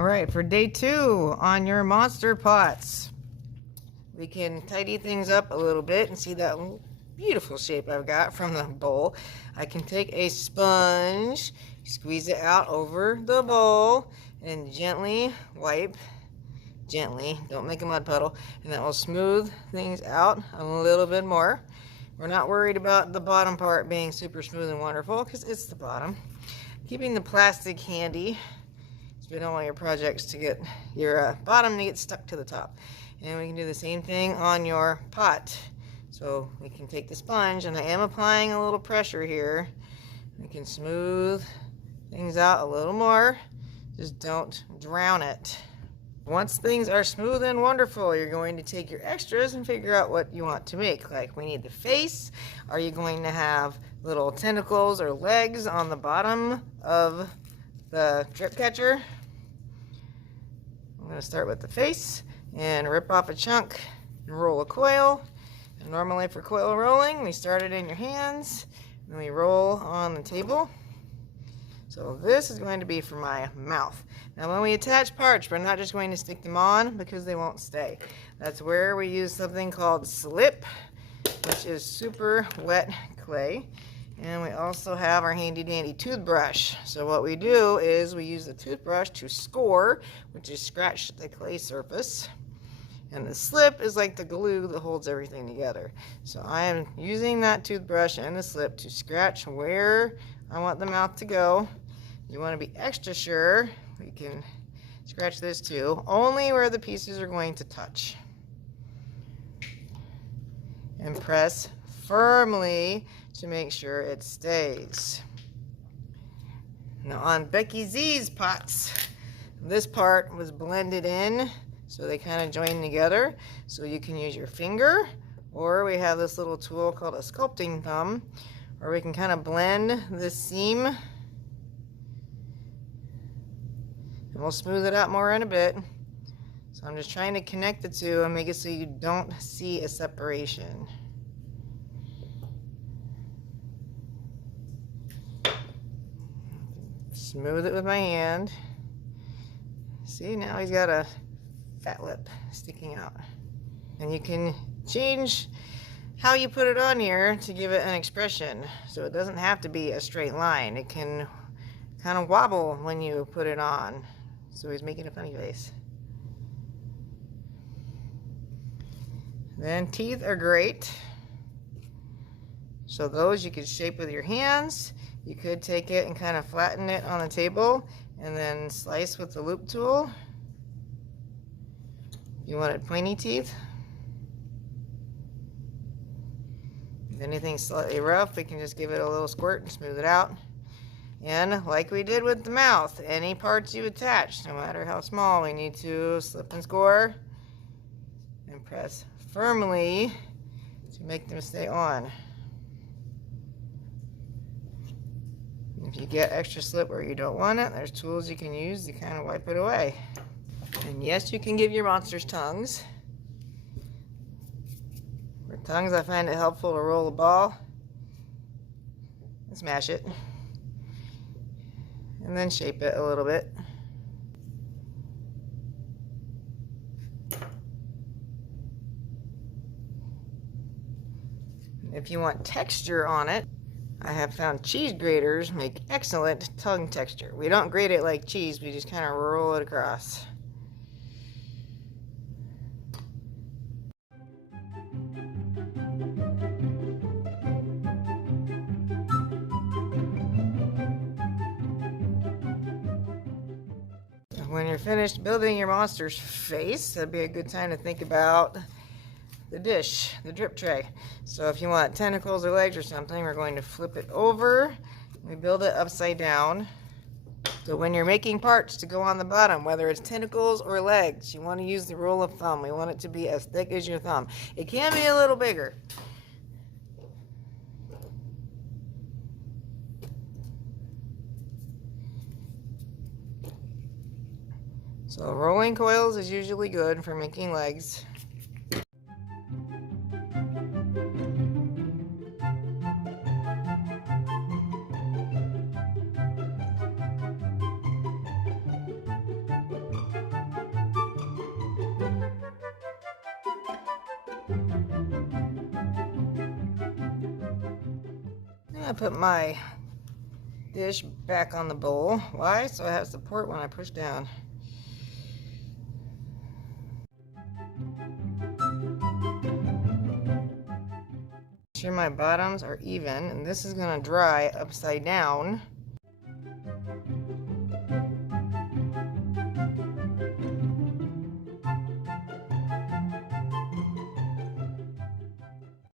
All right, for day 2 on your monster pots, we can tidy things up a little bit and see that beautiful shape I've got from the bowl. I can take a sponge, squeeze it out over the bowl, and gently wipe, don't make a mud puddle, and that will smooth things out a little bit more. We're not worried about the bottom part being super smooth and wonderful because it's the bottom. Keeping the plastic handy. You don't want your projects to get your bottom to get stuck to the top. And we can do the same thing on your pot. So we can take the sponge, and I am applying a little pressure here. We can smooth things out a little more. Just don't drown it. Once things are smooth and wonderful, you're going to take your extras and figure out what you want to make. Like, we need the face. Are you going to have little tentacles or legs on the bottom of the drip catcher? I'm going to start with the face and rip off a chunk and roll a coil. And normally for coil rolling, we start it in your hands and we roll on the table. So this is going to be for my mouth. Now when we attach parts, we're not just going to stick them on because they won't stay. That's where we use something called slip, which is super wet clay. And we also have our handy dandy toothbrush. So what we do is we use the toothbrush to score, which is scratch the clay surface. And the slip is like the glue that holds everything together. So I am using that toothbrush and the slip to scratch where I want the mouth to go. You want to be extra sure. We can scratch this too, only where the pieces are going to touch. And press firmly to make sure it stays. Now on Becky Z's pots, this part was blended in, so they kind of join together. So you can use your finger, or we have this little tool called a sculpting thumb, or we can kind of blend this seam. And we'll smooth it out more in a bit. So I'm just trying to connect the two and make it so you don't see a separation. Smooth it with my hand. See, now he's got a fat lip sticking out. And you can change how you put it on here to give it an expression. So it doesn't have to be a straight line. It can kind of wobble when you put it on. So he's making a funny face. Then teeth are great. So those you could shape with your hands. You could take it and kind of flatten it on the table and then slice with the loop tool. You wanted pointy teeth. If anything's slightly rough, we can just give it a little squirt and smooth it out. And like we did with the mouth, any parts you attach, no matter how small, we need to slip and score and press firmly to make them stay on. If you get extra slip where you don't want it, there's tools you can use to kind of wipe it away. And yes, you can give your monsters tongues. For tongues, I find it helpful to roll a ball and smash it. And then shape it a little bit. If you want texture on it, I have found cheese graters make excellent tongue texture. We don't grate it like cheese, we just kind of roll it across. When you're finished building your monster's face, that'd be a good time to think about the dish, the drip tray. So if you want tentacles or legs or something, we're going to flip it over. We build it upside down. So when you're making parts to go on the bottom, whether it's tentacles or legs, you want to use the rule of thumb. We want it to be as thick as your thumb. It can be a little bigger. So rolling coils is usually good for making legs. I put my dish back on the bowl. Why? So I have support when I push down. Make sure my bottoms are even, and this is going to dry upside down